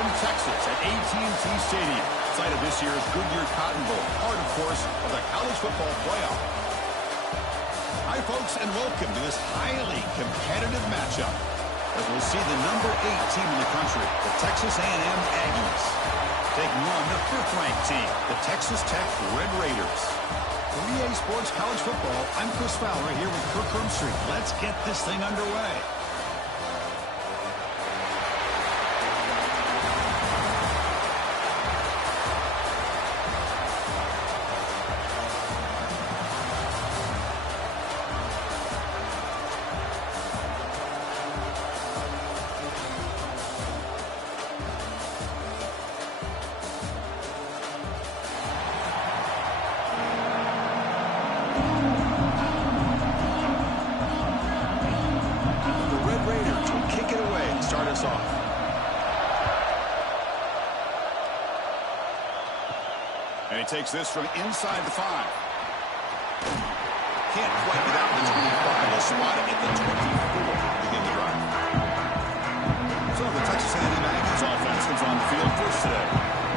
Houston, Texas at AT&T Stadium, site of this year's Goodyear Cotton Bowl, part, of course, of the college football playoff. Hi, folks, and welcome to this highly competitive matchup, as we'll see the number 8 team in the country, the Texas A&M Aggies, taking on the 5th-ranked team, the Texas Tech Red Raiders. For EA Sports College Football, I'm Chris Fowler here with Kirk Herbstreit. Let's get this thing underway. Takes this from inside the 5. Can't quite get out to the 25. He'll spot it at the 24 to begin the drive. So the Texas A&M Aggies offense comes on the field first today.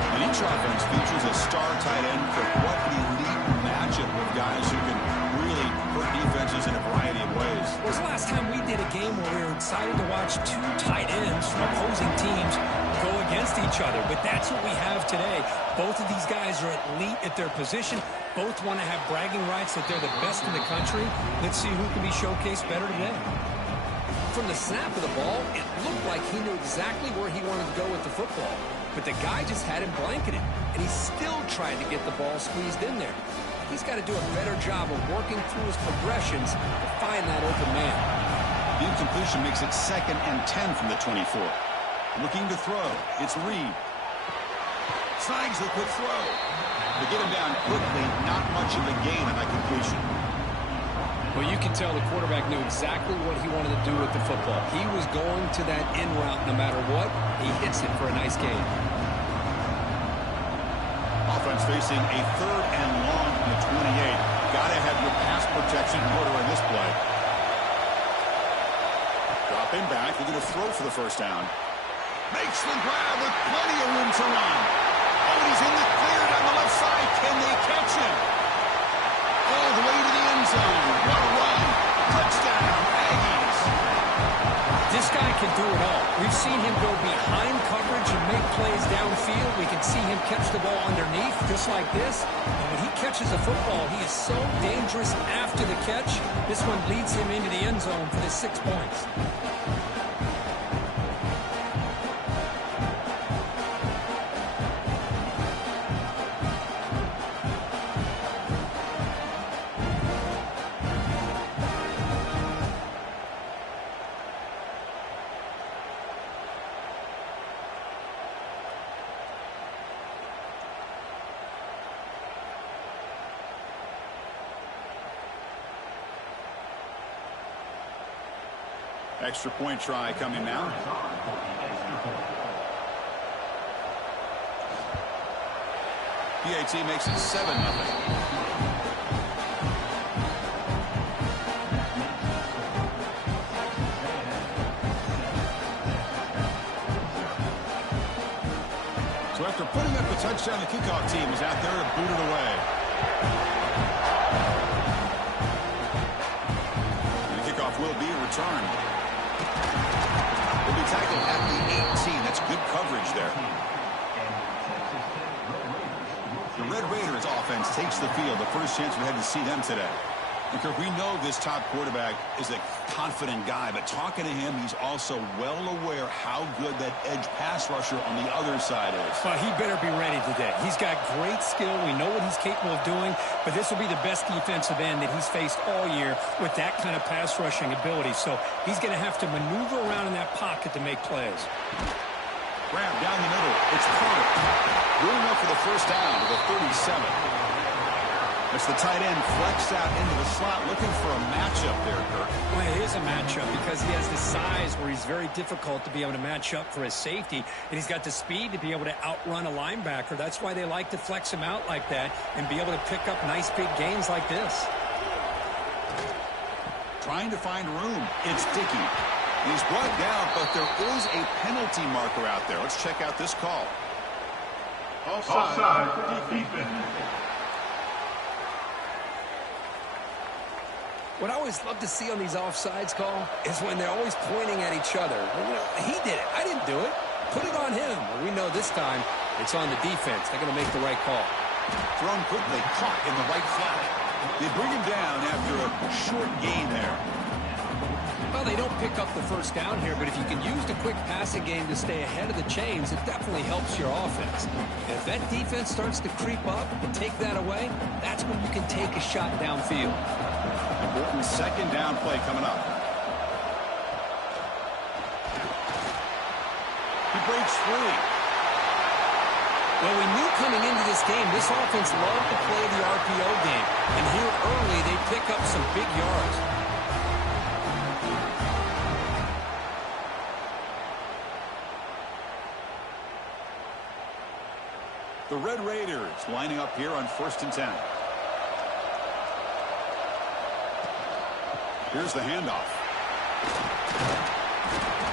And each offense features a star tight end for what an elite matchup of guys who can really hurt defenses in a variety of ways. When was the last time we did a game where we were excited to watch 2 tight ends from opposing teams go against each other? But that's what we have today. Both of these guys are elite at their position. Both want to have bragging rights that they're the best in the country. Let's see who can be showcased better today. From the snap of the ball, it looked like he knew exactly where he wanted to go with the football. But the guy just had him blanketed, and he still tried to get the ball squeezed in there. He's got to do a better job of working through his progressions to find that open man. The incompletion makes it 2nd and 10 from the 24. Looking to throw. It's Reed. Snags the quick throw. To get him down quickly, not much of a gain on that completion. Well, you can tell the quarterback knew exactly what he wanted to do with the football. He was going to that in route no matter what. He hits it for a nice gain. Offense facing a 3rd and long from the 28. Got to have your pass protection in order in this play. Dropping back. They're going to throw for the first down. Makes the grab with plenty of room to run. Oh, he's in the clear down the left side. Can they catch him? All the way to the end zone. What a run. Touchdown, Aggies. This guy can do it all. We've seen him go behind coverage and make plays downfield. We can see him catch the ball underneath, just like this. And when he catches a football, he is so dangerous after the catch. This one leads him into the end zone for the 6 points. Extra point try coming now. PAT makes it 7-0. So after putting up the touchdown, the kickoff team is out there to boot it away. And the kickoff will be returned. Will be tackled at the 18. That's good coverage there. The Red Raiders offense takes the field. The first chance we had to see them today. And Kirk, we know this top quarterback is a confident guy, but talking to him, he's also well aware how good that edge pass rusher on the other side is. Well, he better be ready today. He's got great skill. We know what he's capable of doing, but this will be the best defensive end that he's faced all year with that kind of pass rushing ability. So he's going to have to maneuver around in that pocket to make plays. Grab down the middle. It's Carter. Room up for the first down to the 37. It's the tight end flexed out into the slot, looking for a matchup there, Kirk. Well, it is a matchup because he has the size where he's very difficult to be able to match up for his safety, and he's got the speed to be able to outrun a linebacker. That's why they like to flex him out like that and be able to pick up nice big gains like this. Trying to find room. It's Dickey. He's brought down, but there is a penalty marker out there. Let's check out this call. Offside for defense. What I always love to see on these offsides call is when they're always pointing at each other. Well, you know, he did it. I didn't do it. Put it on him. Well, we know this time it's on the defense. They're going to make the right call. Thrown quickly, caught in the right flat. They bring him down after a short gain there. Well, they don't pick up the first down here, but if you can use the quick passing game to stay ahead of the chains, it definitely helps your offense. And if that defense starts to creep up and take that away, that's when you can take a shot downfield. Important second down play coming up. He breaks free. Well, we knew coming into this game, this offense loved to play the RPO game. And here early, they pick up some big yards. The Red Raiders lining up here on 1st and 10. Here's the handoff.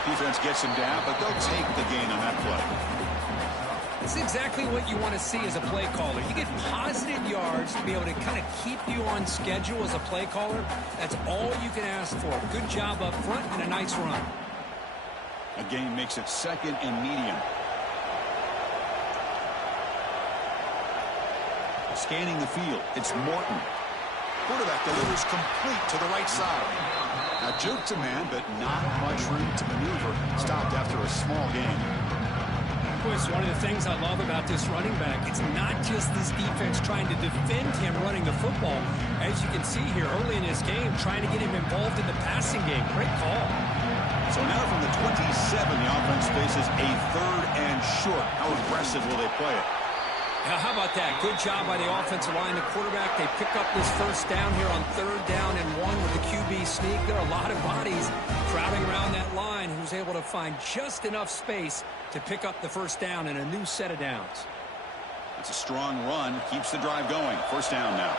Defense gets him down, but they'll take the gain on that play. It's exactly what you want to see as a play caller. You get positive yards to be able to kind of keep you on schedule as a play caller. That's all you can ask for. Good job up front and a nice run. A gain makes it 2nd and medium. Scanning the field, it's Morton. Quarterback delivers complete to the right side. Now juke to man, but not much room to maneuver. Stopped after a small gain. Boy, it's one of the things I love about this running back. It's not just this defense trying to defend him running the football. As you can see here early in this game, trying to get him involved in the passing game. Great call. So now from the 27, the offense faces a 3rd and short. How aggressive will they play it? Now, how about that? Good job by the offensive line. The quarterback, they pick up this first down here on 3rd down and 1 with the QB sneak. There are a lot of bodies crowding around that line who's able to find just enough space to pick up the first down and a new set of downs. It's a strong run. Keeps the drive going. 1st down now.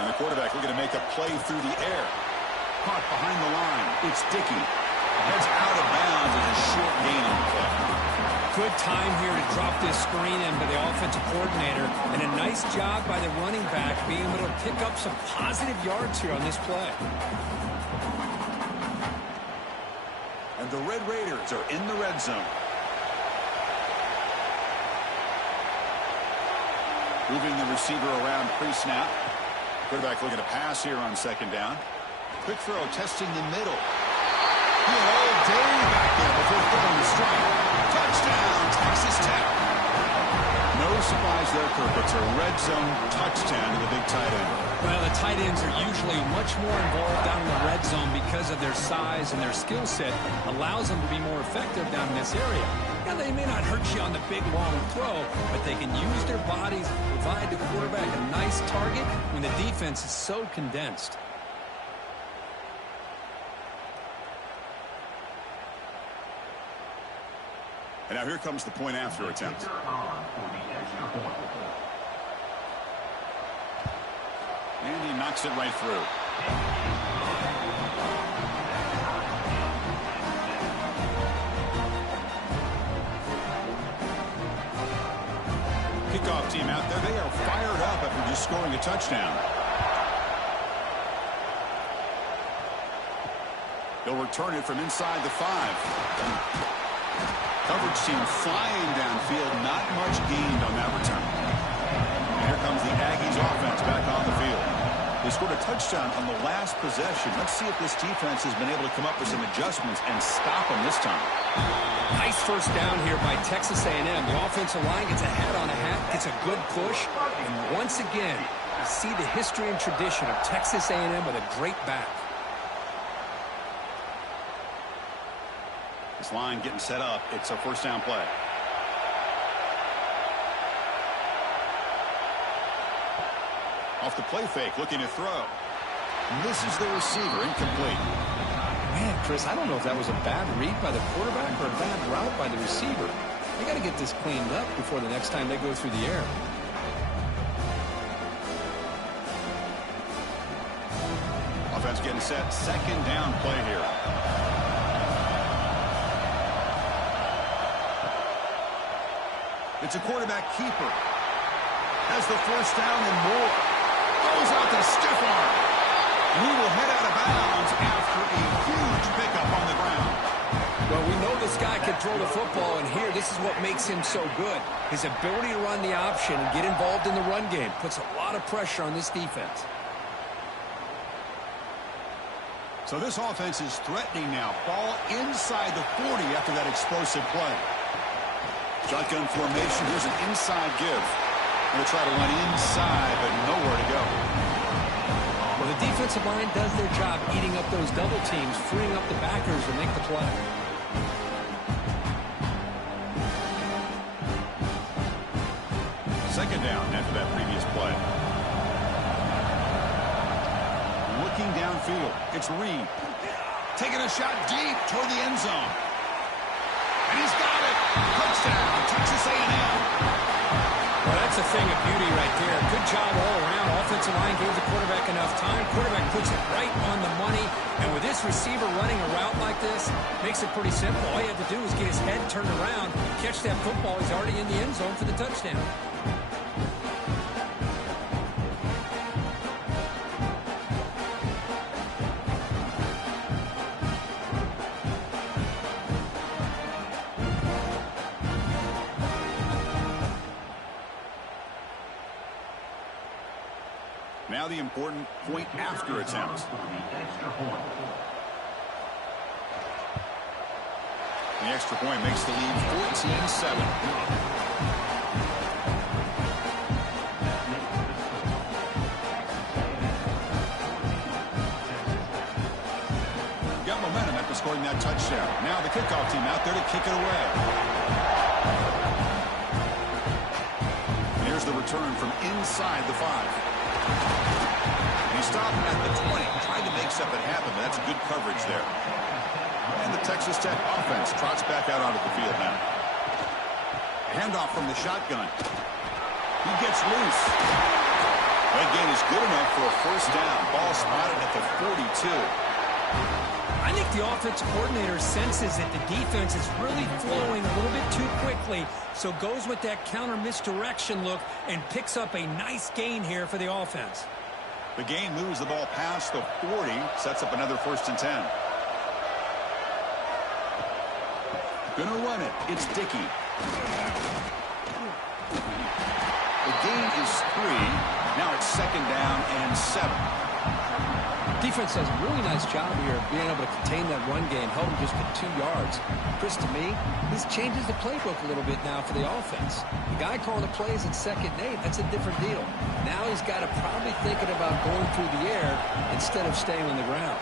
And the quarterback looking to make a play through the air. Caught behind the line. It's Dickey. Heads out of bounds with a short gain on the play. Good time here to drop this screen in by the offensive coordinator, and a nice job by the running back being able to pick up some positive yards here on this play. And the Red Raiders are in the red zone. Moving the receiver around pre-snap. Quarterback looking to pass here on 2nd down. Quick throw testing the middle. He had all day back there before throwing the strike. Touchdown, Texas Tech. No surprise there, Kirk. It's a red zone touchdown to the big tight end. Well, the tight ends are usually much more involved down in the red zone because of their size and their skill set allows them to be more effective down in this area. Now, they may not hurt you on the big, long throw, but they can use their bodies to provide the quarterback a nice target when the defense is so condensed. And now here comes the point after attempt. And he knocks it right through. Kickoff team out there. They are fired up after just scoring a touchdown. They'll return it from inside the 5. Coverage team flying downfield. Not much gained on that return. And here comes the Aggies offense back on the field. They scored a touchdown on the last possession. Let's see if this defense has been able to come up with some adjustments and stop them this time. Nice first down here by Texas A&M. The offensive line gets a hat on a hat, gets a good push. And once again, you see the history and tradition of Texas A&M with a great back. This line getting set up. It's a 1st down play. Off the play fake, looking to throw. Misses the receiver, incomplete. Man, Chris, I don't know if that was a bad read by the quarterback or a bad route by the receiver. They got to get this cleaned up before the next time they go through the air. Offense getting set second down play here. It's a quarterback keeper. Has the first down and more. Goes out to stiff arm. And he will head out of bounds after a huge pickup on the ground. Well, we know this guy can throw the football, and here, this is what makes him so good. His ability to run the option and get involved in the run game puts a lot of pressure on this defense. So this offense is threatening now. Ball inside the 40 after that explosive play. Shotgun formation. Here's an inside give. Going to try to run inside, but nowhere to go. Well, the defensive line does their job eating up those double teams, freeing up the backers to make the play. Second down after that previous play. Looking downfield. It's Reed. Taking a shot deep toward the end zone. And he's got it. Touchdown, Texas A&M. Well, that's a thing of beauty right there. Good job all around. Offensive line gave the quarterback enough time. Quarterback puts it right on the money. And with this receiver running a route like this, makes it pretty simple. All you have to do is get his head turned around, catch that football. He's already in the end zone for the touchdown. Now the important point after attempt. The extra point makes the lead 14-7. Got momentum after scoring that touchdown. Now the kickoff team out there to kick it away. Here's the return from inside the 5. He stopped at the 20, tried to make something happen, but that's good coverage there. And the Texas Tech offense trots back out onto the field now. Handoff from the shotgun. He gets loose. That gain is good enough for a first down. Ball spotted at the 42. I think the offensive coordinator senses that the defense is really flowing a little bit too quickly, so goes with that counter misdirection look and picks up a nice gain here for the offense. The gain moves the ball past the 40, sets up another 1st and 10. Gonna run it. It's Dickey. The gain is 3. Now it's 2nd down and 7. Defense does a really nice job here of being able to contain that run game, held him just to 2 yards. Chris, to me, this changes the playbook a little bit now for the offense. The guy calling the plays at 2nd and 8, that's a different deal. Now he's got to probably thinking about going through the air instead of staying on the ground.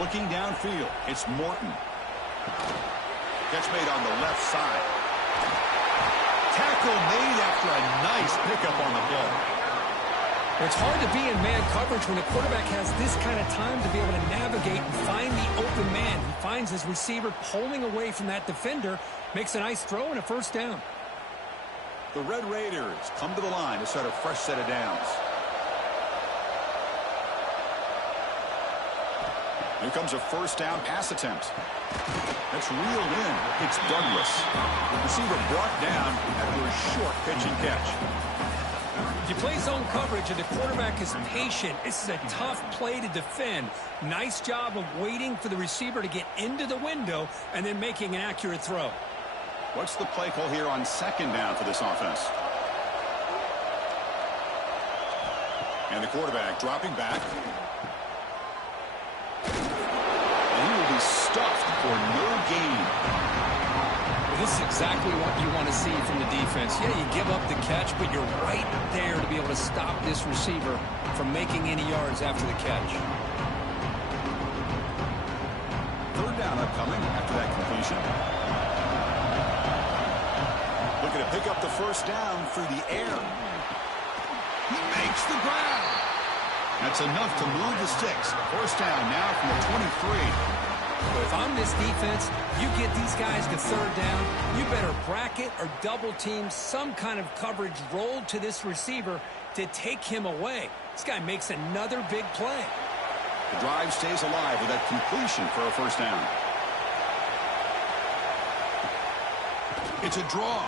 Looking downfield, it's Morton. Catch made on the left side. Tackle made after a nice pickup on the ball. It's hard to be in man coverage when the quarterback has this kind of time to be able to navigate and find the open man. He finds his receiver pulling away from that defender, makes a nice throw and a first down. The Red Raiders come to the line to start a fresh set of downs. Here comes a first down pass attempt. That's reeled in. It's Douglas. The receiver brought down after a short pitch and catch. If you play zone coverage and the quarterback is patient, this is a tough play to defend. Nice job of waiting for the receiver to get into the window and then making an accurate throw. What's the play call here on 2nd down for this offense? And the quarterback dropping back. And he will be stuffed for no gain. This is exactly what you want to see from the defense. Yeah, you give up the catch, but you're right there to be able to stop this receiver from making any yards after the catch. 3rd down upcoming after that completion. Looking to pick up the first down through the air. He makes the grab. That's enough to move the sticks. First down now from the 23. But if I'm this defense, you get these guys to 3rd down, you better bracket or double team some kind of coverage rolled to this receiver to take him away. This guy makes another big play. The drive stays alive with that completion for a first down. It's a draw.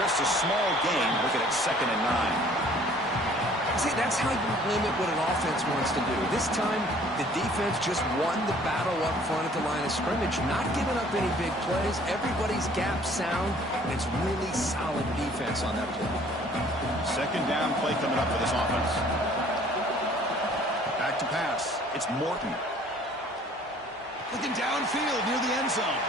Just a small gain. Looking at 2nd and 9. See, that's how you limit what an offense wants to do. This time, the defense just won the battle up front at the line of scrimmage, not giving up any big plays. Everybody's gap sound, and it's really solid defense on that play. 2nd down play coming up for this offense. Back to pass. It's Morton. Looking downfield near the end zone.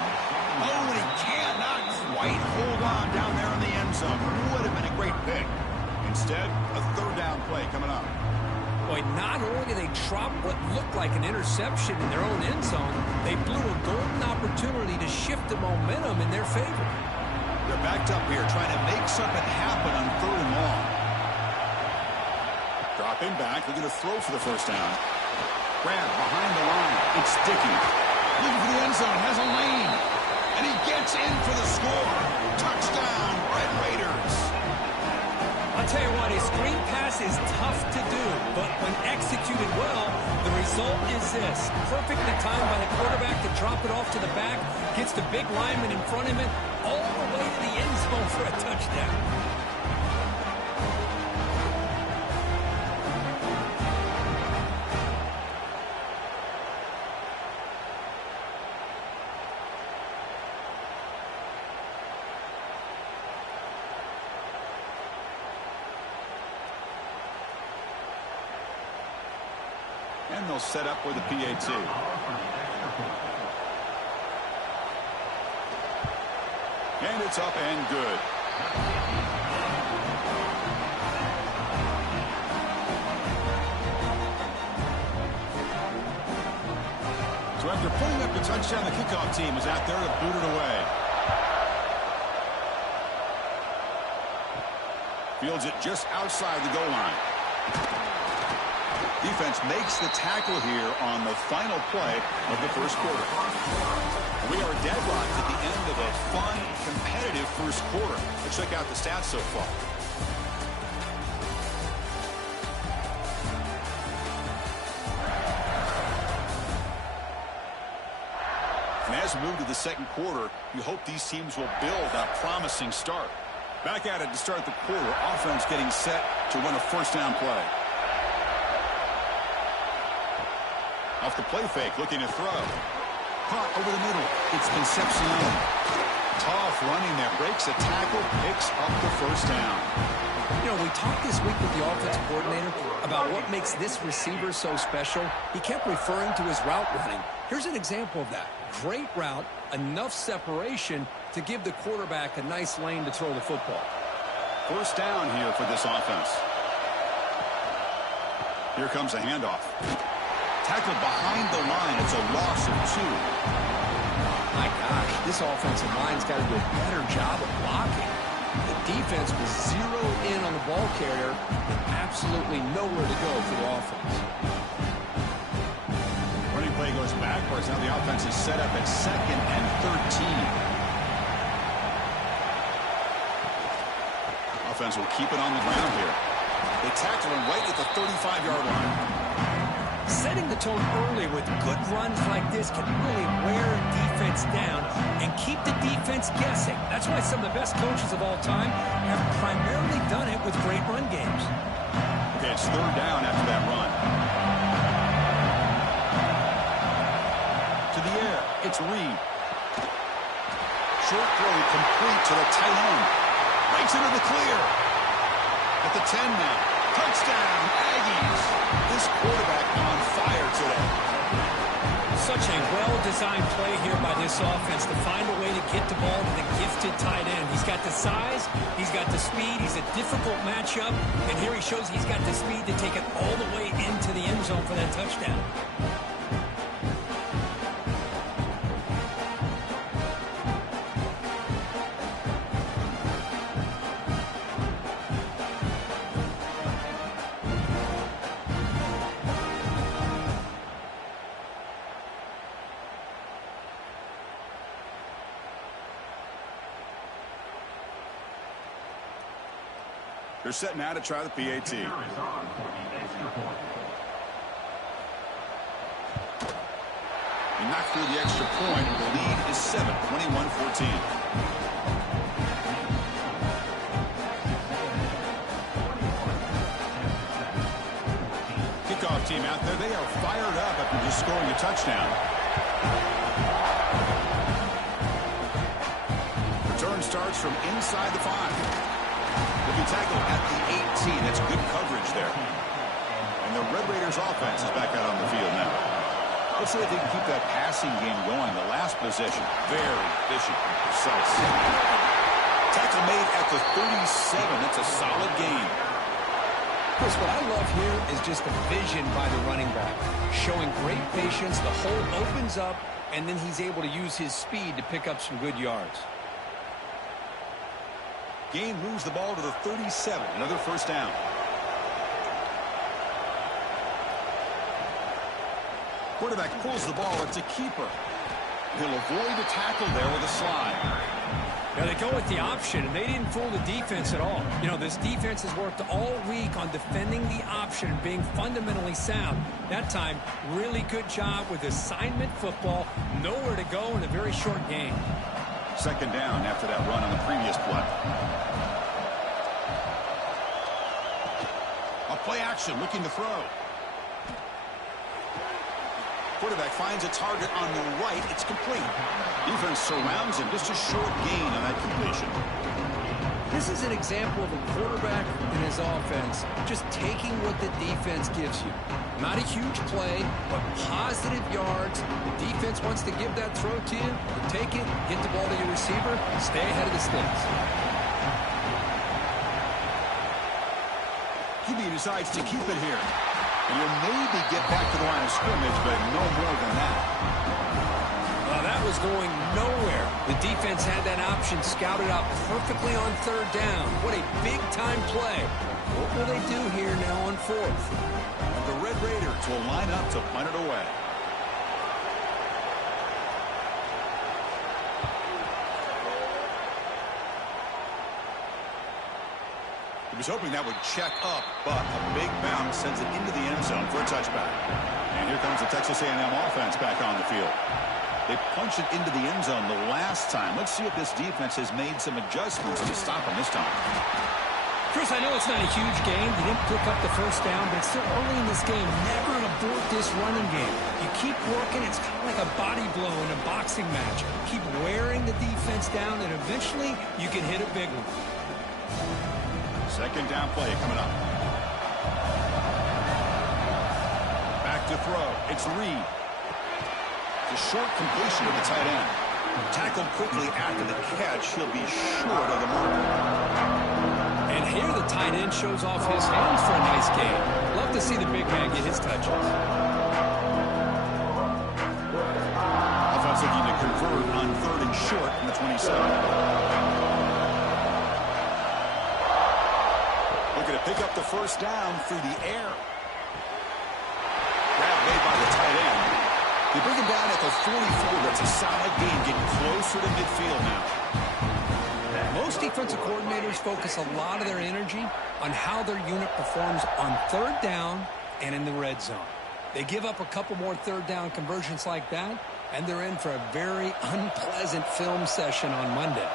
Oh, and he cannot quite hold on down there in the end zone. Would have been a great pick. Instead, a 3rd down play coming up. Boy, not only did they drop what looked like an interception in their own end zone, they blew a golden opportunity to shift the momentum in their favor. They're backed up here trying to make something happen on 3rd and long. Dropping back, looking to throw for the first down. Grab behind the line. It's Dickey. Looking for the end zone, has a lane. And he gets in for the score. Touchdown, Red Raiders. I'll tell you what, a screen pass is tough to do, but when executed well, the result is this. Perfectly timed by the quarterback to drop it off to the back, gets the big lineman in front of him, all the way to the end zone for a touchdown. And they'll set up with the PAT. And it's up and good. So after putting up the touchdown, the kickoff team is out there to boot it away. Fields it just outside the goal line. Defense makes the tackle here on the final play of the first quarter. We are deadlocked at the end of a fun, competitive first quarter. Let's check out the stats so far. And as we move to the second quarter, you hope these teams will build a promising start. Back at it to start the quarter. Offense getting set to run a first down play. Off the play fake, looking to throw. Caught over the middle. It's Concepcion. Tough running there. Breaks a tackle, picks up the first down. You know, we talked this week with the offensive coordinator about what makes this receiver so special. He kept referring to his route running. Here's an example of that. Great route, enough separation to give the quarterback a nice lane to throw the football. First down here for this offense. Here comes a handoff. Tackled behind the line. It's a loss of 2. My gosh, this offensive line's got to do a better job of blocking. The defense was zeroed in on the ball carrier and absolutely nowhere to go for the offense. Running play goes backwards. Now the offense is set up at 2nd and 13. Offense will keep it on the ground here. They tackle him right at the 35-yard line. Setting the tone early with good runs like this can really wear a defense down and keep the defense guessing. That's why some of the best coaches of all time have primarily done it with great run games. Okay, it's 3rd down after that run. To the air, it's Reed. Short throw complete to the tight end. Breaks into the clear. At the 10 now. Touchdown, Aggies. This quarterback on fire today. Such a well-designed play here by this offense to find a way to get the ball to the gifted tight end. He's got the size, he's got the speed, he's a difficult matchup, and here he shows he's got the speed to take it all the way into the end zone for that touchdown. They're set now to try the PAT. He knocked through the extra point. The lead is 7, 21-14. Kickoff team out there. They are fired up after just scoring a touchdown. Return starts from inside the 5. Will be tackled at the 18. That's good coverage there. And the Red Raiders offense is back out on the field now. Let's see if they can keep that passing game going. The last possession, very efficient and precise. Tackle made at the 37. That's a solid gain. Chris, what I love here is just the vision by the running back. Showing great patience, the hole opens up, and then he's able to use his speed to pick up some good yards. Gain moves the ball to the 37. Another first down. Quarterback pulls the ball. It's a keeper. He'll avoid a tackle there with a slide. Yeah, they go with the option, and they didn't fool the defense at all. You know, this defense has worked all week on defending the option and being fundamentally sound. That time, really good job with assignment football. Nowhere to go in a very short game. Second down after that run on the previous play. A play action, looking to throw. Quarterback finds a target on the right. It's complete. Defense surrounds him. Just a short gain on that completion. This is an example of a quarterback and his offense just taking what the defense gives you. Not a huge play, but positive yards. The defense wants to give that throw to you. You take it, get the ball to your receiver, stay ahead of the sticks. QB decides to keep it here. And he'll maybe get back to the line of scrimmage, but no more than that. Well, that was going nowhere. The defense had that option scouted out perfectly on third down. What a big-time play. What will they do here now on fourth? And the Red Raiders will line up to punt it away. He was hoping that would check up, but a big bounce sends it into the end zone for a touchback. And here comes the Texas A&M offense back on the field. They punched it into the end zone the last time. Let's see if this defense has made some adjustments to stop them this time. Chris, I know it's not a huge game. You didn't pick up the first down, but it's still early in this game. Never abort this running game. You keep working. It's kind of like a body blow in a boxing match. Keep wearing the defense down, and eventually you can hit a big one. Second down play coming up. Back to throw. It's Reed. It's a short completion to the tight end. Tackled quickly after the catch. He'll be short of the mark. And here the tight end shows off his hands for a nice game. Love to see the big man get his touches. Offense looking to convert on third and short from the 27. Looking to pick up the first down through the air. Grab made by the tight end. They bring him down at the 44. That's a solid gain, getting closer to midfield now. Most defensive coordinators focus a lot of their energy on how their unit performs on third down and in the red zone. They give up a couple more third down conversions like that, and they're in for a very unpleasant film session on Monday.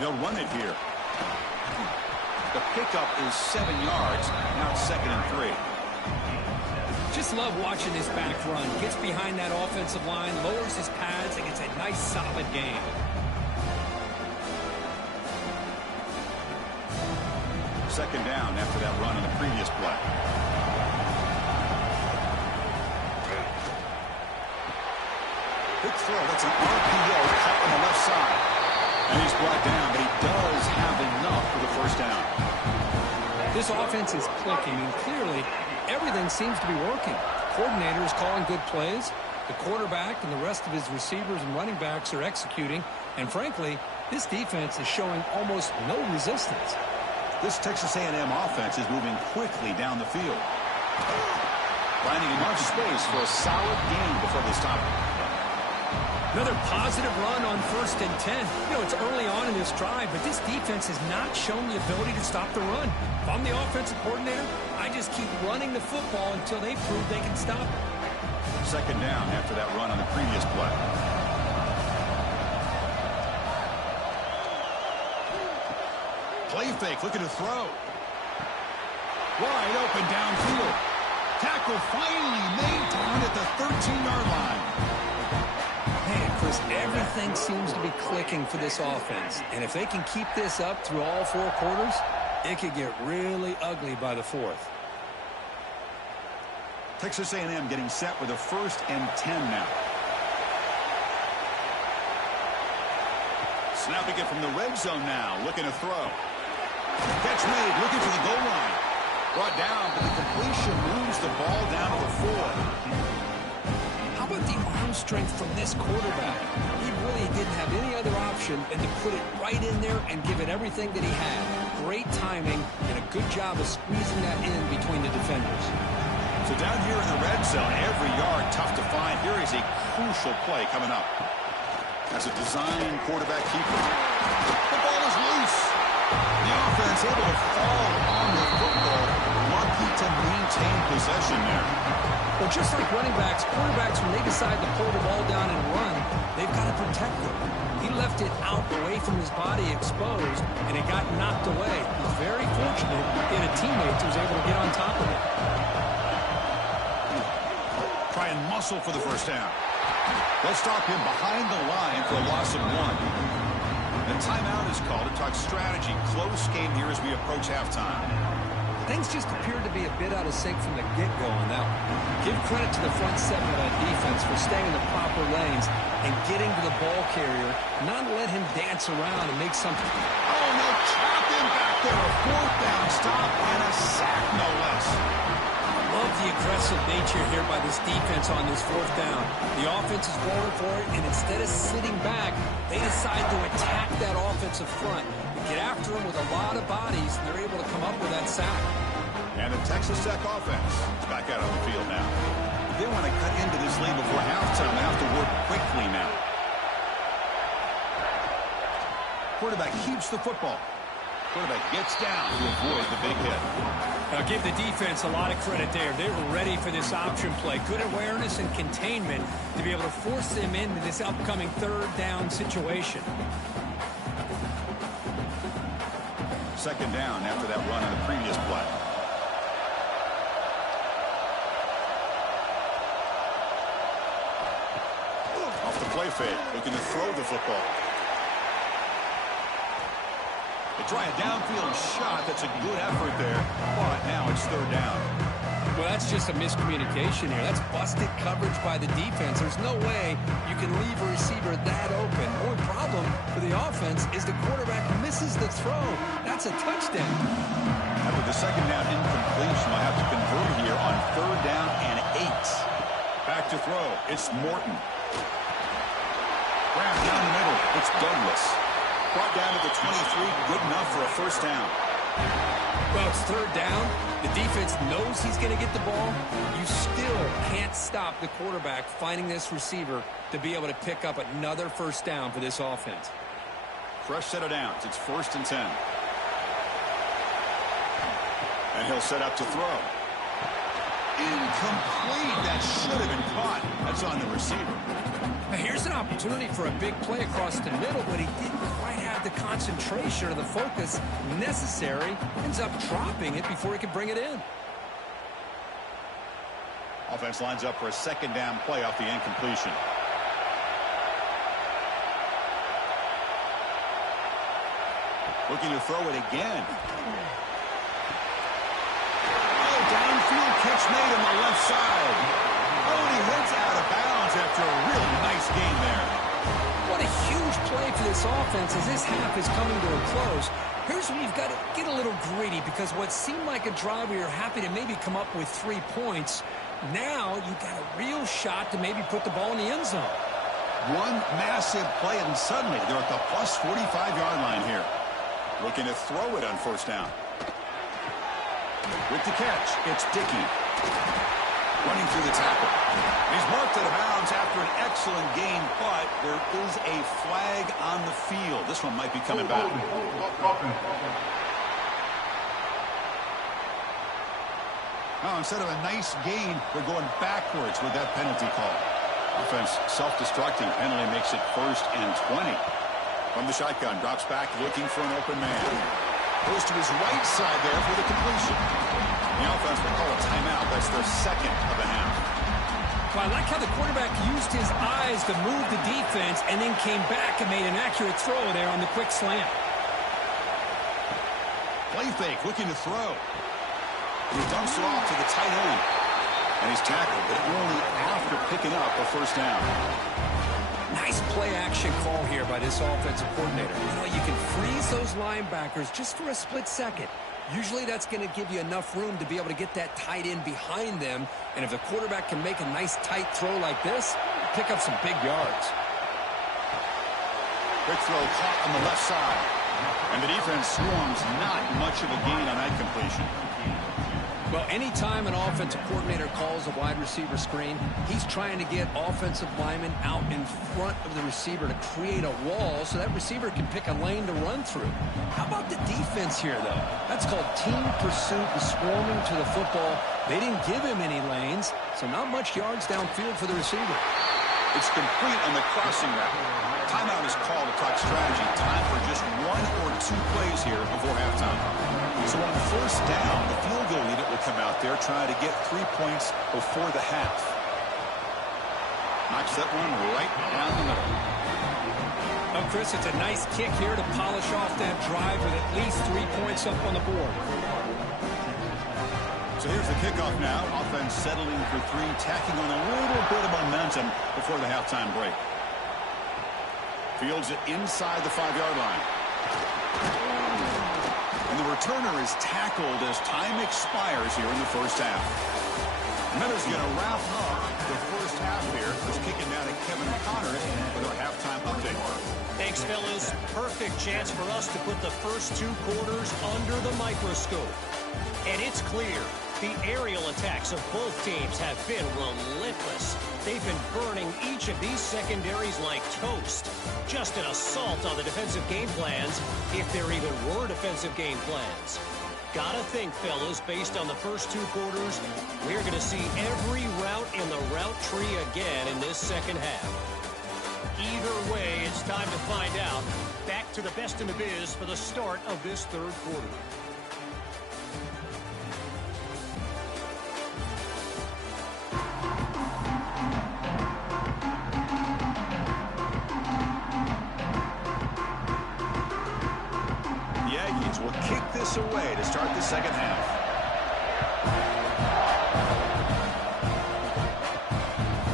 They'll run it here. The pickup is 7 yards. Now it's 2nd and 3. Just love watching this back run. Gets behind that offensive line, lowers his pads, and gets a nice solid gain. Second down after that run on the previous play. Big throw. That's an RPO cut on the left side. And he's brought down, but he does have enough for the first down. This offense is clicking, and clearly everything seems to be working. The coordinator is calling good plays. The quarterback and the rest of his receivers and running backs are executing. And frankly, this defense is showing almost no resistance. This Texas A&M offense is moving quickly down the field. Finding enough space for a solid gain before they stop it. Another positive run on 1st and 10. You know, it's early on in this drive, but this defense has not shown the ability to stop the run. If I'm the offensive coordinator, I just keep running the football until they prove they can stop it. 2nd down after that run on the previous play. Play fake, looking to throw. Wide open downfield. Tackle finally made down at the 13-yard line. Man, Chris, everything seems to be clicking for this offense. And if they can keep this up through all 4 quarters, it could get really ugly by the 4th. Texas A&M getting set with a 1st and 10 now. Snapping it from the red zone now, looking to throw. Catch made, looking for the goal line. Brought down, but the completion moves the ball down to the 4. How about the arm strength from this quarterback? He really didn't have any other option than to put it right in there and give it everything that he had. Great timing and a good job of squeezing that in between the defenders. So down here in the red zone, every yard tough to find. Here is a crucial play coming up. As a design quarterback keeper. The ball is loose. The offense able to fall on the football. Lucky to maintain possession there. Well, just like running backs, quarterbacks, when they decide to pull the ball down and run, they've got to protect them. He left it out away from his body exposed, and it got knocked away. He was very fortunate he had a teammate who was able to get on top of it. Try and muscle for the 1st down. They'll stop him behind the line for a loss of 1. The timeout is called to talk strategy. Close game here as we approach halftime. Things just appeared to be a bit out of sync from the get-go on that one. Give credit to the front 7 of that defense for staying in the proper lanes and getting to the ball carrier, not let him dance around and make something. Oh, no, trap him back there. A 4th down stop and a sack, no less. Love the aggressive nature here by this defense on this 4th down. The offense is going for it, and instead of sitting back, they decide to attack that offensive front. Get after them with a lot of bodies, and they're able to come up with that sack. And the Texas Tech offense is back out on the field now. They want to cut into this lead before halftime. They have to work quickly now. Quarterback keeps the football. Quarterback gets down to avoid the big hit. Now give the defense a lot of credit there. They were ready for this option play. Good awareness and containment to be able to force them into this upcoming 3rd down situation. 2nd down after that run on the previous play. Off the play fake, looking to throw the football. They try a downfield shot. That's a good effort there. But now it's 3rd down. Well, that's just a miscommunication here. That's busted coverage by the defense. There's no way you can leave a receiver that open. The only problem for the offense is the quarterback misses the throw. That's a touchdown. After the 2nd down incompletion, they'll have to convert here on 3rd down and 8. Back to throw. It's Morton. Grab down the middle. It's Douglas. Brought down to the 23. Good enough for a 1st down. Well, it's 3rd down. The defense knows he's going to get the ball. You still can't stop the quarterback finding this receiver to be able to pick up another 1st down for this offense. Fresh set of downs. It's 1st and 10. And he'll set up to throw. Incomplete. That should have been caught. That's on the receiver. Now here's an opportunity for a big play across the middle, but he didn't quite have the concentration or the focus necessary. Ends up dropping it before he could bring it in. Offense lines up for a 2nd down play off the incompletion. Looking to throw it again. Oh, downfield catch made on the left side. Oh, and he heads out of bounds after a really nice game there. What a huge play for this offense as this half is coming to a close. Here's where you've got to get a little greedy, because what seemed like a drive where you're happy to maybe come up with 3 points, now you've got a real shot to maybe put the ball in the end zone. One massive play, and suddenly they're at the plus 45-yard line here. Looking to throw it on 1st down. With the catch, it's Dickey. Running through the tackle. He's marked out of bounds after an excellent game, but there is a flag on the field. This one might be coming back. Now, instead of a nice gain, they're going backwards with that penalty call. Offense self-destructing. Penalty makes it 1st and 20. From the shotgun, drops back looking for an open man. Goes to his right side there for the completion. The offense will call a timeout. That's their 2nd of the half. Well, I like how the quarterback used his eyes to move the defense and then came back and made an accurate throw there on the quick slant. Play fake, looking to throw. He dumps it off to the tight end. And he's tackled, but only after picking up a 1st down. Nice play-action call here by this offensive coordinator. You know, you can freeze those linebackers just for a split second. Usually that's going to give you enough room to be able to get that tight end behind them. And if the quarterback can make a nice tight throw like this, pick up some big yards. Quick throw caught on the left side. And the defense swarms, not much of a gain on that completion. Well, anytime an offensive coordinator calls a wide receiver screen, he's trying to get offensive linemen out in front of the receiver to create a wall so that receiver can pick a lane to run through. How about the defense here, though? That's called team pursuit and swarming to the football. They didn't give him any lanes, so not much yards downfield for the receiver. It's complete on the crossing route. Timeout is called to talk strategy. Time for just 1 or 2 plays here before halftime. So on 1st down, the field goal unit will come out there trying to get 3 points before the half. Knocks that one right down the middle. Oh, Chris, it's a nice kick here to polish off that drive with at least 3 points up on the board. So here's the kickoff now. Offense settling for 3, tacking on a little bit of momentum before the halftime break. Fields it inside the 5-yard line. And the returner is tackled as time expires here in the 1st half. Minnesot's going to wrap up the 1st half here. Let's kick it down to Kevin Connors with our halftime update. Thanks, fellas. Perfect chance for us to put the first 2 quarters under the microscope. And it's clear, the aerial attacks of both teams have been relentless. They've been burning each of these secondaries like toast. Just an assault on the defensive game plans, if there even were defensive game plans. Gotta think, fellas, based on the first 2 quarters, we're going to see every route in the route tree again in this 2nd half. Either way, it's time to find out. Back to the best in the biz for the start of this 3rd quarter. Will kick this away to start the 2nd half.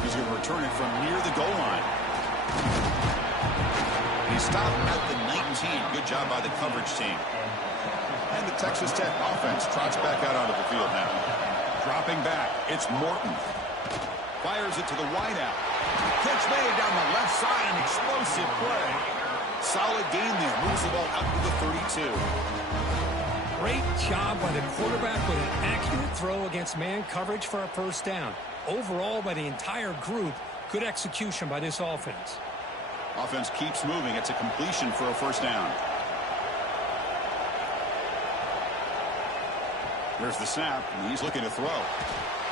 He's going to return it from near the goal line. He stopped at the 19. Good job by the coverage team. And the Texas Tech offense trots back out onto the field now. Dropping back, it's Morton. Fires it to the wideout. Catch made down the left side, an explosive play. Solid game there. Moves the ball out to the 32. Great job by the quarterback with an accurate throw against man coverage for a 1st down. Overall, by the entire group, good execution by this offense. Offense keeps moving. It's a completion for a 1st down. There's the snap, and he's looking to throw.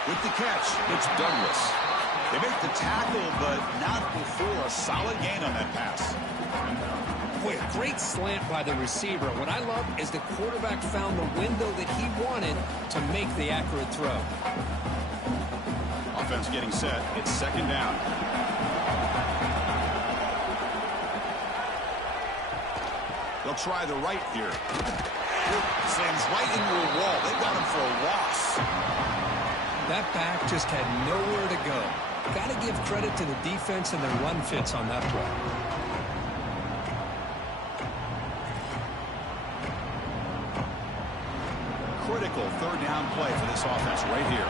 With the catch, it's Douglas. They make the tackle, but not before a solid gain on that pass. Boy, a great slant by the receiver. What I love is the quarterback found the window that he wanted to make the accurate throw. Offense getting set. It's 2nd down. They'll try the right here. Sends right into a wall. They got him for a loss. That back just had nowhere to go. Got to give credit to the defense and their run fits on that play. Critical 3rd down play for this offense right here.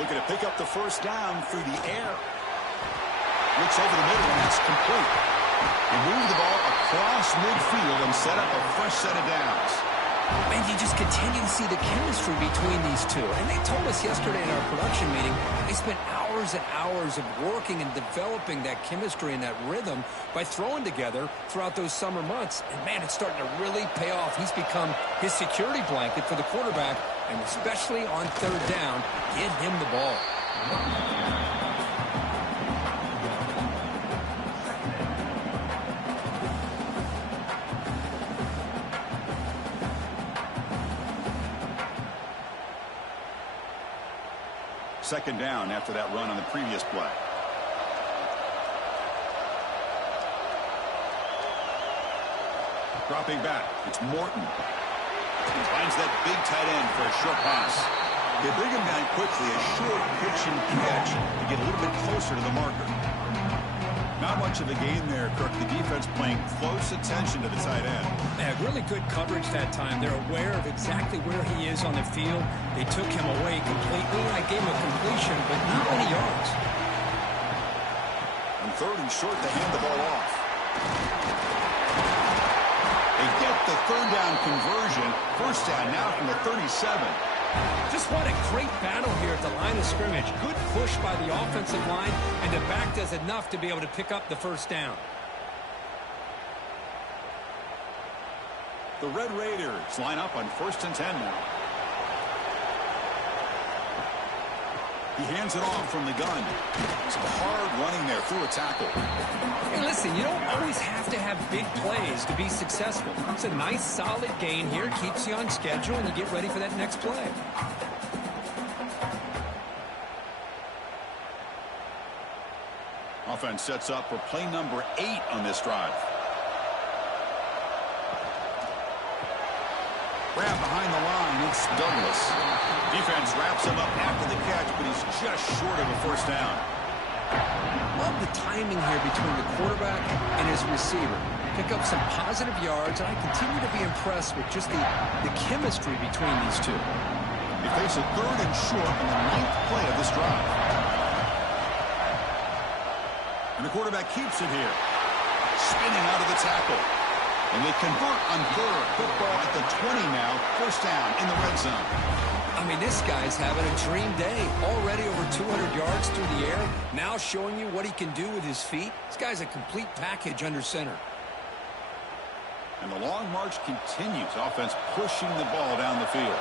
Looking to pick up the 1st down through the air. Looks over the middle, and that's complete. They move the ball across midfield and set up a fresh set of downs. Man, you just continue to see the chemistry between these two. And they told us yesterday in our production meeting, they spent hours and hours of working and developing that chemistry and that rhythm by throwing together throughout those summer months. And, man, it's starting to really pay off. He's become his security blanket for the quarterback, and especially on third down, get him the ball. Second down after that run on the previous play. Dropping back, it's Morton. He finds that big tight end for a short pass. They bring him down quickly, a short pitch and catch to get a little bit closer to the marker. Not much of a gain there, Kirk. The defense paying close attention to the tight end. Yeah, really good coverage that time. They're aware of exactly where he is on the field. They took him away completely. I gave him a completion, but not many yards. On third and short, they hand the ball off. They get the third down conversion. First down now from the 37. Just what a great battle here at the line of scrimmage. Good push by the offensive line, and the back does enough to be able to pick up the first down. The Red Raiders line up on 1st and 10 now. He hands it off from the gun. Some hard running there through a tackle. Hey, listen, you don't always have to have big plays to be successful. It's a nice, solid gain here. Keeps you on schedule, and you get ready for that next play. Offense sets up for play number 8 on this drive. Grab behind the line, it's Douglas. Defense wraps him up after the catch, but he's just short of a first down. Love the timing here between the quarterback and his receiver. Pick up some positive yards, and I continue to be impressed with just the chemistry between these two. They face a third and short on the 9th play of this drive. And the quarterback keeps it here. Spinning out of the tackle. And they convert on third. Football at the 20 now. First down in the red zone. I mean, this guy's having a dream day. Already over 200 yards through the air. Now showing you what he can do with his feet. This guy's a complete package under center. And the long march continues. Offense pushing the ball down the field.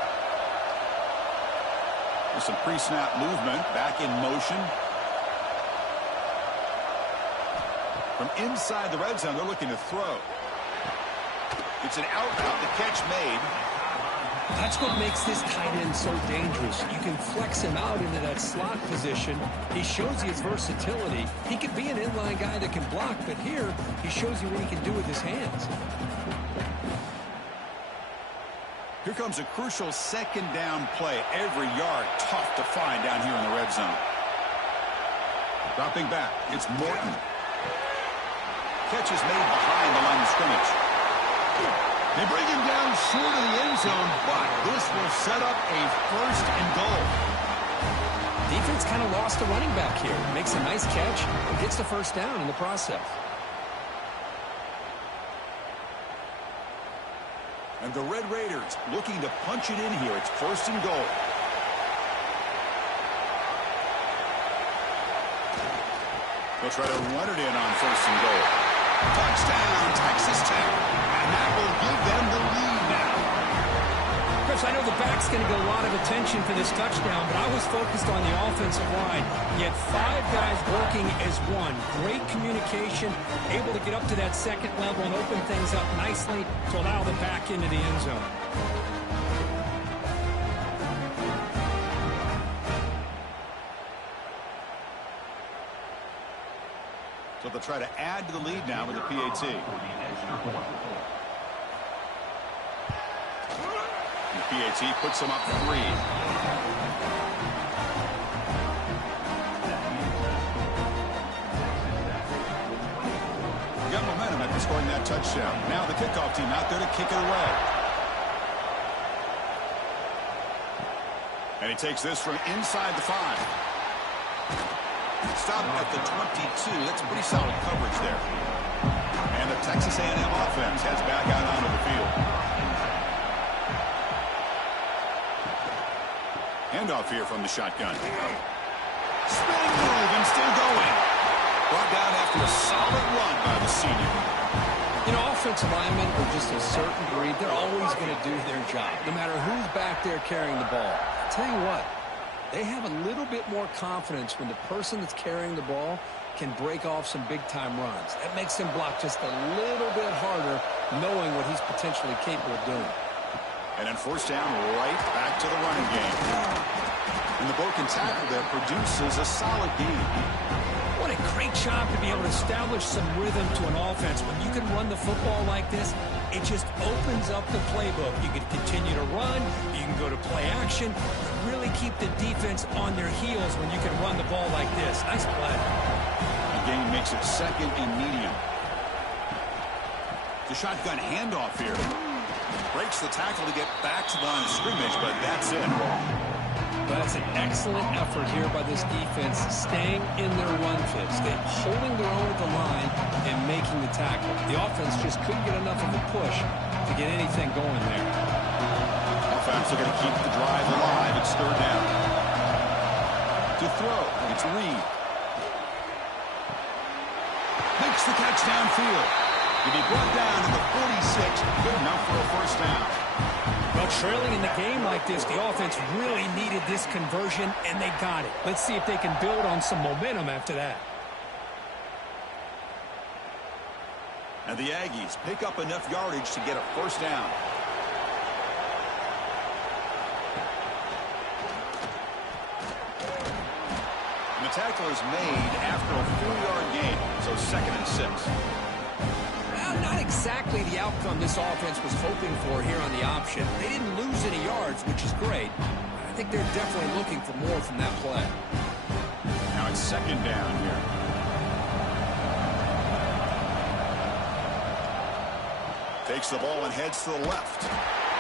With some pre-snap movement. Back in motion. From inside the red zone, they're looking to throw. It's an out route, the catch made. That's what makes this tight end so dangerous. You can flex him out into that slot position. He shows you his versatility. He could be an inline guy that can block, but here he shows you what he can do with his hands. Here comes a crucial second down play. Every yard tough to find down here in the red zone. Dropping back, it's Morton. Catch is made behind the line of scrimmage. They bring him down short of the end zone, but this will set up a first and goal. Defense kind of lost a running back here. Makes a nice catch and gets the first down in the process. And the Red Raiders looking to punch it in here. It's first and goal. They'll try to run it in on first and goal. Touchdown, Texas Tech. And that will give them the lead now. Chris, I know the back's going to get a lot of attention for this touchdown, but I was focused on the offensive line. You had 5 guys working as one. Great communication, able to get up to that second level and open things up nicely to allow the back into the end zone. So they'll try to add to the lead now with the PAT. The PAT puts them up 3. Got momentum after scoring that touchdown. Now the kickoff team out there to kick it away. And he takes this from inside the 5. Stop at the 22. That's pretty solid coverage there. And the Texas A&M offense heads back out onto the field. Handoff here from the shotgun. Spinning move and still going. Brought down after a solid run by the senior. You know, offensive linemen are just a certain breed. They're always going to do their job, no matter who's back there carrying the ball. I'll tell you what, they have a little bit more confidence when the person that's carrying the ball can break off some big-time runs. That makes him block just a little bit harder, knowing what he's potentially capable of doing. And then first down, right back to the running game. And the broken tackle there produces a solid gain. What a great job to be able to establish some rhythm to an offense. When you can run the football like this, it just opens up the playbook. You can continue to run, you can go to play action, really keep the defense on their heels when you can run the ball like this. Nice play. The game makes it second and medium. The shotgun handoff here. Breaks the tackle to get back to the line of scrimmage, but that's it. That's an excellent effort here by this defense, staying in their run fits, holding their own at the line and making the tackle. The offense just couldn't get enough of a push to get anything going there. Offense are going to keep the drive alive. It's third down. To throw, it's Reed. Makes the catch downfield. To be brought down to the 46, good enough for a first down. Well, trailing in the game like this, the offense really needed this conversion, and they got it. Let's see if they can build on some momentum after that. And the Aggies pick up enough yardage to get a first down. And the tackle is made after a 4-yard gain, so second and 6. Not exactly the outcome this offense was hoping for here on the option. They didn't lose any yards, which is great. I think they're definitely looking for more from that play. Now it's second down here. Takes the ball and heads to the left.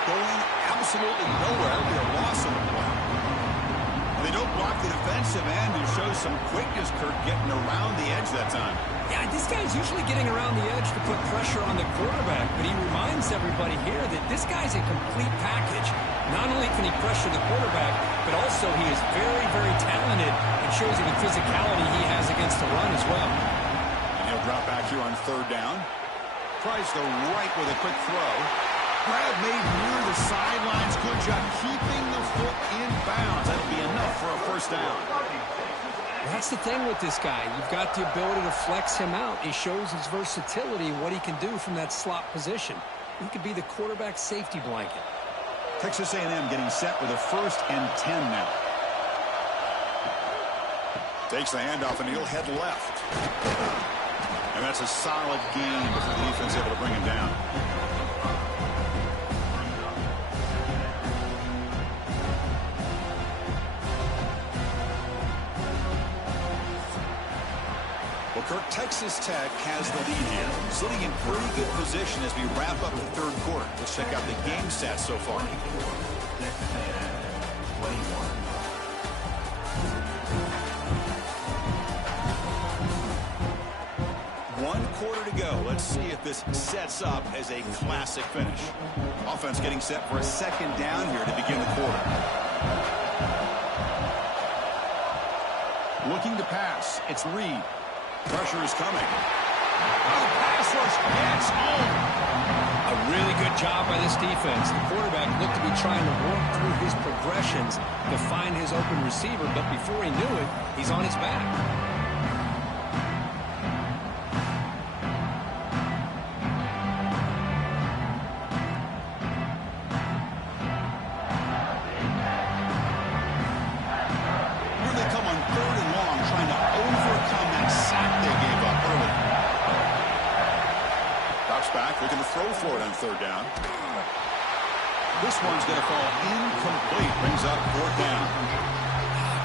Going absolutely nowhere. It'll be a loss on the play. They don't block the defensive end and show some quickness, Kirk, getting around the edge that time. Yeah, this guy's usually getting around the edge to put pressure on the quarterback, but he reminds everybody here that this guy's a complete package. Not only can he pressure the quarterback, but also he is very, very talented and shows you the physicality he has against the run as well. And he'll drop back here on third down. Tries the right with a quick throw. Grab made near the sidelines. Good job keeping the foot in bounds. That'll be enough for a first down. That's the thing with this guy. You've got the ability to flex him out. He shows his versatility, what he can do from that slot position. He could be the quarterback safety blanket. Texas A&M getting set with a 1st and 10 now. Takes the handoff and he'll head left. And that's a solid gain before the defense able to bring him down. Well, Kirk, Texas Tech has the lead here. Sitting in pretty good position as we wrap up the third quarter. Let's check out the game stats so far. One quarter to go. Let's see if this sets up as a classic finish. Offense getting set for a second down here to begin the quarter. Looking to pass. It's Reed. Pressure is coming. Oh, pass rush gets home. A really good job by this defense. The quarterback looked to be trying to work through his progressions to find his open receiver, but before he knew it, he's on his back. Looking to throw for it on third down. This one's going to fall incomplete. Brings up fourth down.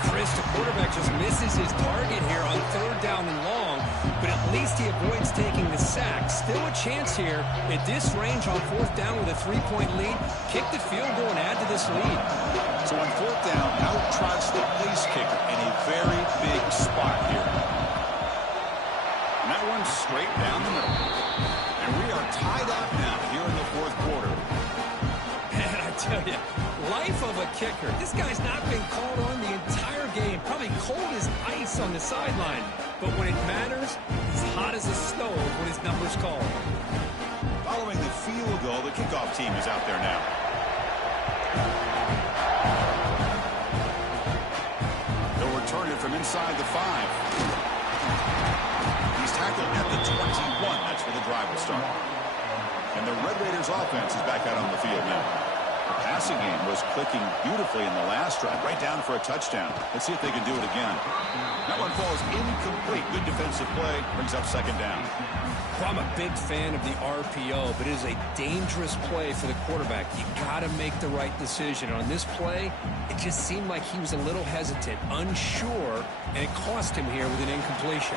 Chris, the quarterback just misses his target here on third down and long, but at least he avoids taking the sack. Still a chance here at this range on fourth down with a 3-point lead. Kick the field goal and add to this lead. So on fourth down, out trots the place kicker in a very big spot here. And that one's straight down the middle. And we are tied up now here in the fourth quarter. And I tell you, life of a kicker. This guy's not been called on the entire game. Probably cold as ice on the sideline. But when it matters, he's hot as a stove when his number's called. Following the field goal, the kickoff team is out there now. They'll return it from inside the 5. He's tackled at the 21. That's where the drive will start. And the Red Raiders offense is back out on the field now. The passing game was clicking beautifully in the last drive, right down for a touchdown. Let's see if they can do it again. That one falls incomplete. Good defensive play. Brings up second down. Well, I'm a big fan of the RPO, but it is a dangerous play for the quarterback. You got to make the right decision. On this play, it just seemed like he was a little hesitant, unsure, and it cost him here with an incompletion.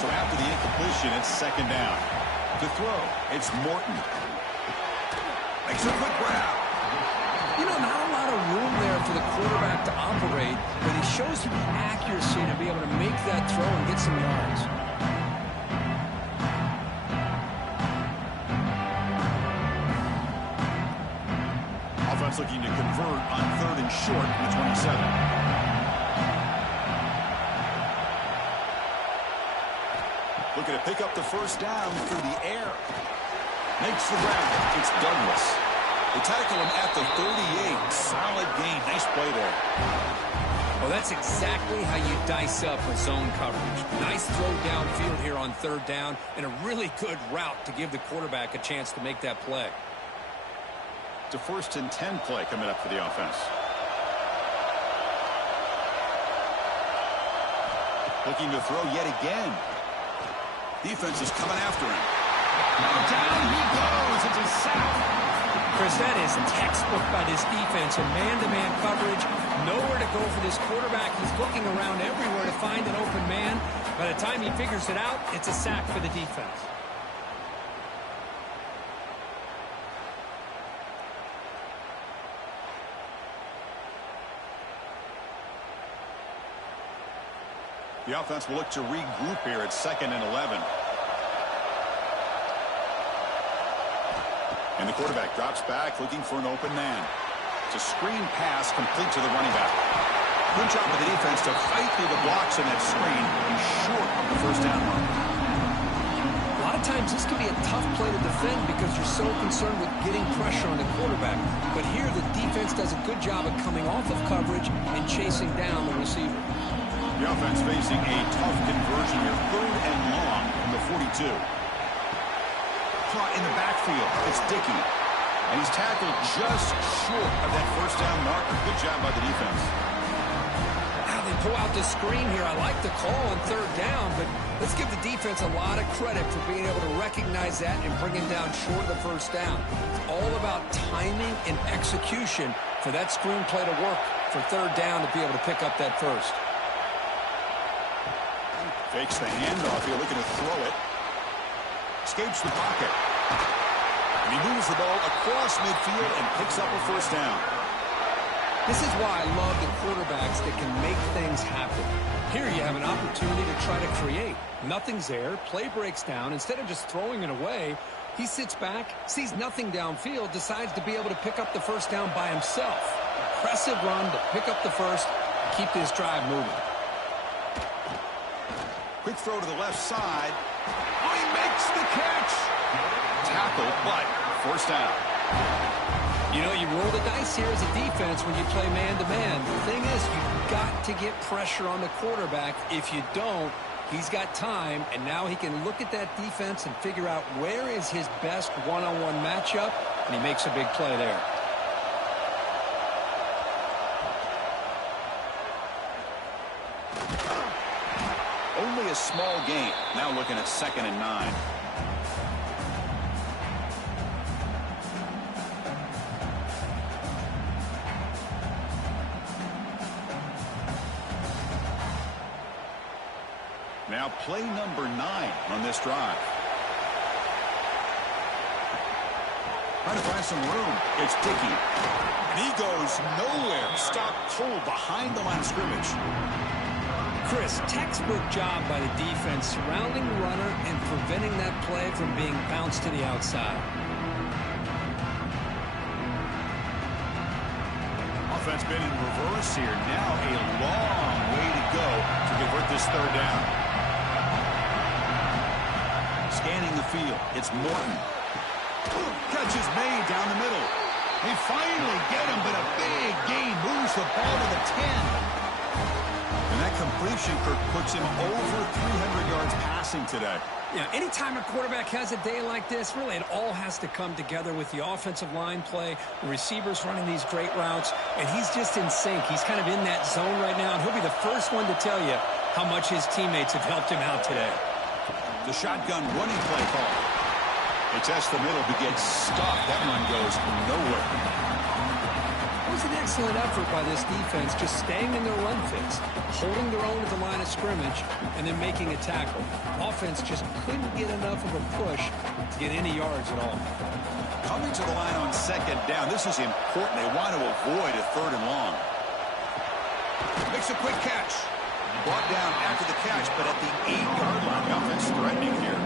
So after the incompletion, it's second down. To throw, it's Morton. Makes a quick grab. You know, not a lot of room there for the quarterback to operate, but he shows you the accuracy to be able to make that throw and get some yards. Offense looking to convert on 3rd and short from the 27. Looking to pick up the first down through the air. Makes the grab. It's Douglas. They tackle him at the 38. Solid gain. Nice play there. Well, that's exactly how you dice up a zone coverage. Nice throw downfield here on 3rd down, and a really good route to give the quarterback a chance to make that play. It's a 1st and 10 play coming up for the offense. Looking to throw yet again. Defense is coming after him. Now down he goes. It's a sack. Chris, that is textbook by this defense. A man-to-man coverage. Nowhere to go for this quarterback. He's looking around everywhere to find an open man. By the time he figures it out, it's a sack for the defense. The offense will look to regroup here at 2nd and 11. And the quarterback drops back, looking for an open man. It's a screen pass complete to the running back. Good job by the defense to fight through the blocks in that screen and short of the first down mark. A lot of times this can be a tough play to defend because you're so concerned with getting pressure on the quarterback. But here the defense does a good job of coming off of coverage and chasing down the receiver. The offense facing a tough conversion here. 3rd and long from the 42. Caught in the backfield. It's Dickey. And he's tackled just short of that first down marker. Good job by the defense. Now they pull out the screen here. I like the call on 3rd down, but let's give the defense a lot of credit for being able to recognize that and bring him down short of the first down. It's all about timing and execution for that screen play to work for 3rd down to be able to pick up that first. Fakes the handoff here, looking to throw it. Escapes the pocket. And he moves the ball across midfield and picks up a first down. This is why I love the quarterbacks that can make things happen. Here you have an opportunity to try to create. Nothing's there. Play breaks down. Instead of just throwing it away, he sits back, sees nothing downfield, decides to be able to pick up the first down by himself. Impressive run to pick up the first, keep this drive moving. Quick throw to the left side. Oh, he makes the catch. Tackle, but first down. You know, you roll the dice here as a defense when you play man-to-man. The thing is, you've got to get pressure on the quarterback. If you don't, he's got time, and now he can look at that defense and figure out where is his best one-on-one matchup, and he makes a big play there. Only a small gain. Now looking at 2nd and 9. Now play number 9 on this drive. Trying to find some room. It's Dickey. And he goes nowhere. Stop cold behind the line of scrimmage. Chris, textbook job by the defense surrounding the runner and preventing that play from being bounced to the outside. It's been in reverse here. Now a long way to go to convert this third down. Scanning the field. It's Morton. Catch is made down the middle. They finally get him, but a big gain moves the ball to the 10. And that completion, Kirk, puts him over 300 yards passing today. Yeah, anytime a quarterback has a day like this, really it all has to come together with the offensive line play, the receivers running these great routes, and he's just in sync. He's kind of in that zone right now, and he'll be the first one to tell you how much his teammates have helped him out today. The shotgun running play call. They test the middle, but gets stopped. That run goes nowhere. It was an excellent effort by this defense, just staying in their run fits, holding their own at the line of scrimmage, and then making a tackle. Offense just couldn't get enough of a push to get any yards at all. Coming to the line on second down. This is important. They want to avoid a third and long. Makes a quick catch. Brought down after the catch, but at the 8-yard line. The offense threatening here.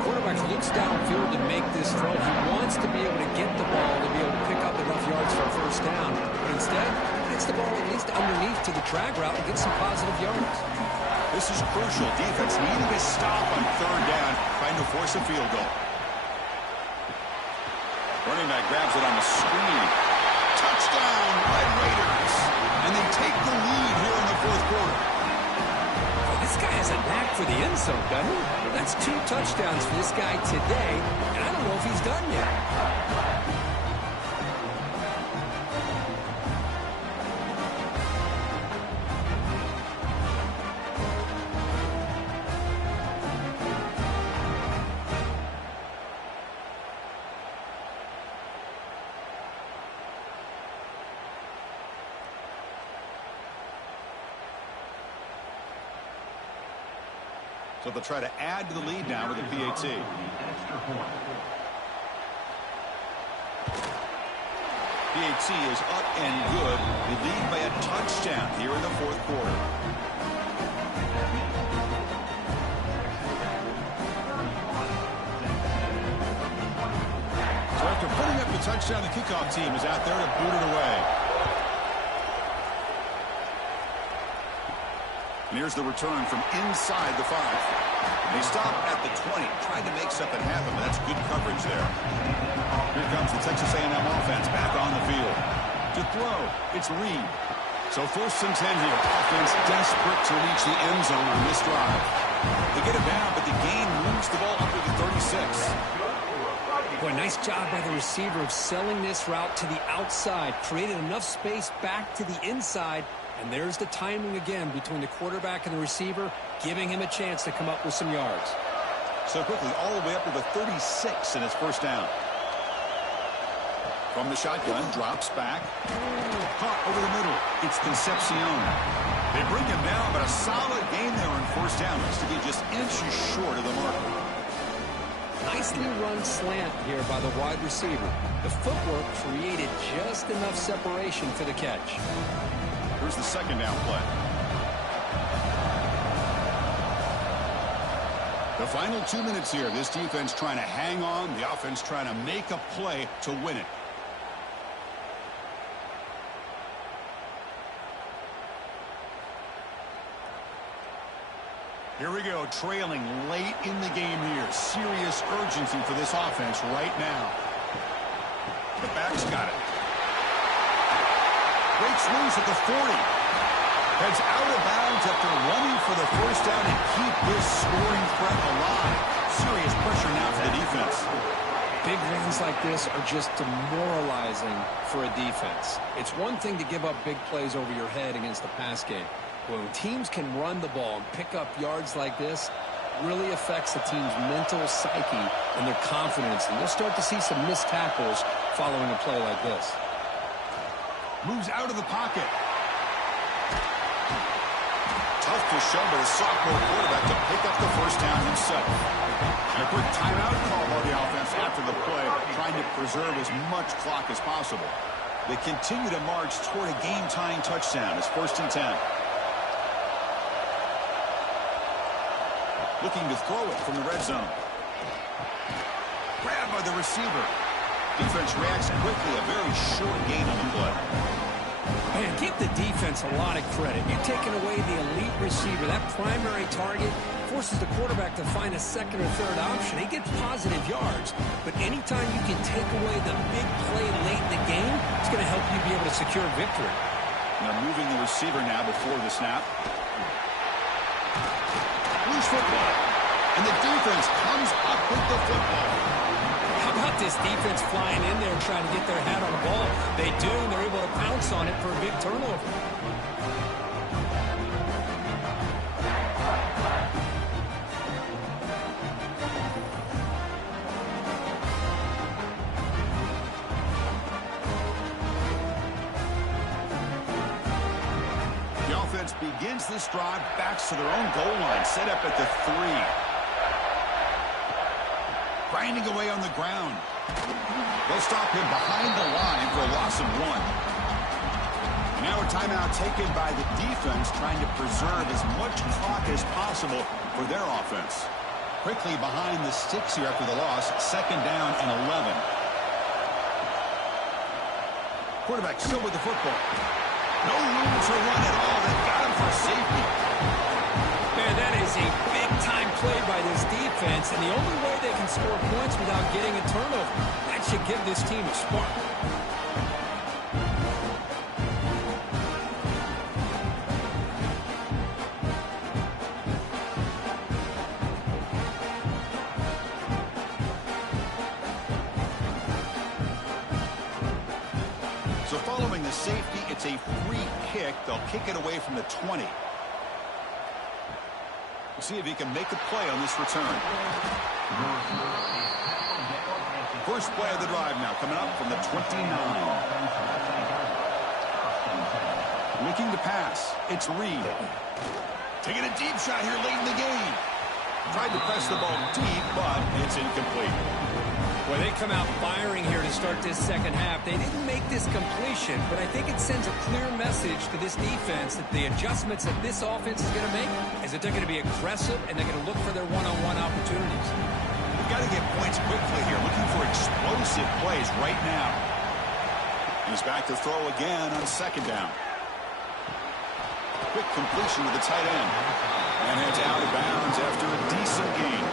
Quarterback looks downfield to make this throw. He wants to be able to get the ball to be able to pick up enough yards for a first down. But instead, he gets the ball at least underneath to the drag route and gets some positive yards. This is crucial. Defense needing a stop on third down, trying to force a field goal. Running back grabs it on the screen. Touchdown, Red Raiders. And they take the lead here in the fourth quarter. Well, this guy has a knack for the end zone, doesn't he? That's 2 touchdowns for this guy today, and I don't know if he's done yet. So they'll try to add to the lead now with a PAT. PAT is up and good. They lead by a touchdown here in the fourth quarter. So after putting up the touchdown, the kickoff team is out there to boot it away. And here's the return from inside the 5. They stop at the 20, trying to make something happen, but that's good coverage there. Here comes the Texas A&M offense back on the field. To throw, it's Reed. So 1st and 10 here. Offense desperate to reach the end zone on this drive. They get it down, but the gain moves the ball up to the 36. Boy, nice job by the receiver of selling this route to the outside. Created enough space back to the inside. And there's the timing again between the quarterback and the receiver, giving him a chance to come up with some yards. So quickly, all the way up to the 36 in his first down. From the shotgun, drops back. Caught over the middle. It's Concepcion. They bring him down, but a solid gain there on first down. Looks to be just inches short of the marker. Nicely run slant here by the wide receiver. The footwork created just enough separation for the catch. Here's the second down play. The final 2 minutes here. This defense trying to hang on. The offense trying to make a play to win it. Here we go. Trailing late in the game here. Serious urgency for this offense right now. The back's got it. Breaks loose at the 40. Heads out of bounds after running for the first down and keep this scoring threat alive. Serious pressure now for the defense. Big runs like this are just demoralizing for a defense. It's one thing to give up big plays over your head against the pass game. When teams can run the ball and pick up yards like this, it really affects the team's mental psyche and their confidence. And you'll start to see some missed tackles following a play like this. Moves out of the pocket. Tough to show by the sophomore quarterback to pick up the first down himself. And a quick timeout call by the offense after the play, trying to preserve as much clock as possible. They continue to march toward a game-tying touchdown. It's 1st and 10. Looking to throw it from the red zone. Grabbed by the receiver. Defense reacts quickly. A very short gain on the play. Man, give the defense a lot of credit. You're taking away the elite receiver. That primary target forces the quarterback to find a second or third option. He gets positive yards, but anytime you can take away the big play late in the game, it's going to help you be able to secure victory. They're moving the receiver now before the snap. Loose football. And the defense comes up with the football. How about this defense flying in there trying to get their hat on the ball? They do, and they're able to pounce on it for a big turnover. The offense begins this drive, backs to their own goal line, set up at the 3. Grinding away on the ground. They'll stop him behind the line for a loss of 1. And now a timeout taken by the defense, trying to preserve as much clock as possible for their offense. Quickly behind the sticks here after the loss, 2nd down and 11. Quarterback still with the football. No room to run at all. They've got him for safety. Man, that is a big-time play by this defense, and the only way they can score points without getting a turnover. That should give this team a spark. So following the safety, it's a free kick. They'll kick it away from the 20. We'll see if he can make a play on this return. First play of the drive now coming up from the 29. Looking to pass. It's Reed. Taking a deep shot here late in the game. Tried to press the ball deep, but it's incomplete. Well, they come out firing here to start this second half. They didn't make this completion, but I think it sends a clear message to this defense that the adjustments that this offense is going to make is that they're going to be aggressive and they're going to look for their one-on-one opportunities. We've got to get points quickly here, looking for explosive plays right now. He's back to throw again on 2nd down. Quick completion to the tight end. And it's out of bounds after a decent gain.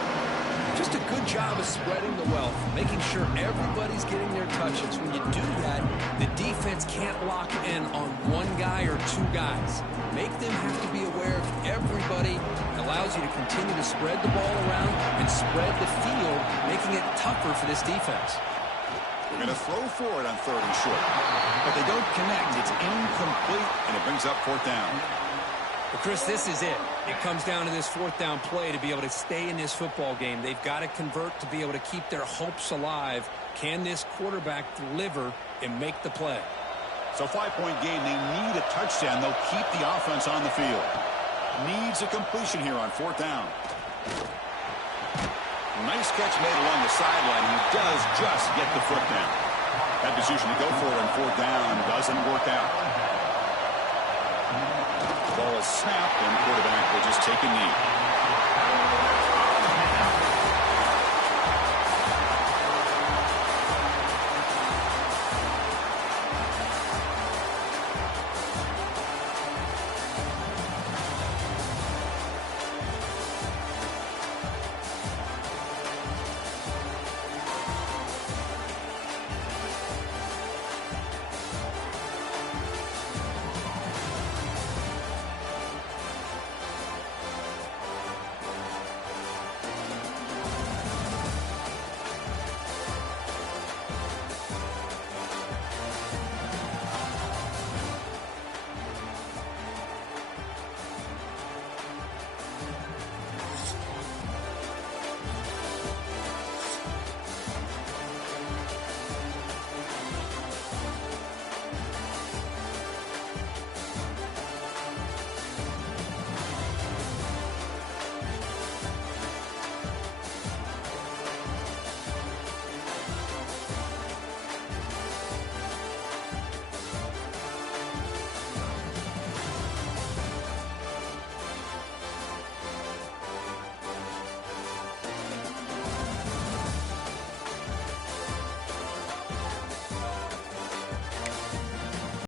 Just a good job of spreading the wealth, making sure everybody's getting their touches. When you do that, the defense can't lock in on one guy or 2 guys. Make them have to be aware of everybody. It allows you to continue to spread the ball around and spread the field, making it tougher for this defense. We're going to throw for it on 3rd and short. But they don't connect. It's incomplete, and it brings up 4th down. But, Chris, this is it. It comes down to this 4th down play to be able to stay in this football game. They've got to convert to be able to keep their hopes alive. Can this quarterback deliver and make the play? So 5-point game. They need a touchdown. They'll keep the offense on the field. Needs a completion here on 4th down. Nice catch made along the sideline. He does just get the foot down. That decision to go for it on 4th down doesn't work out. Ball is snapped, and the quarterback will just take a knee.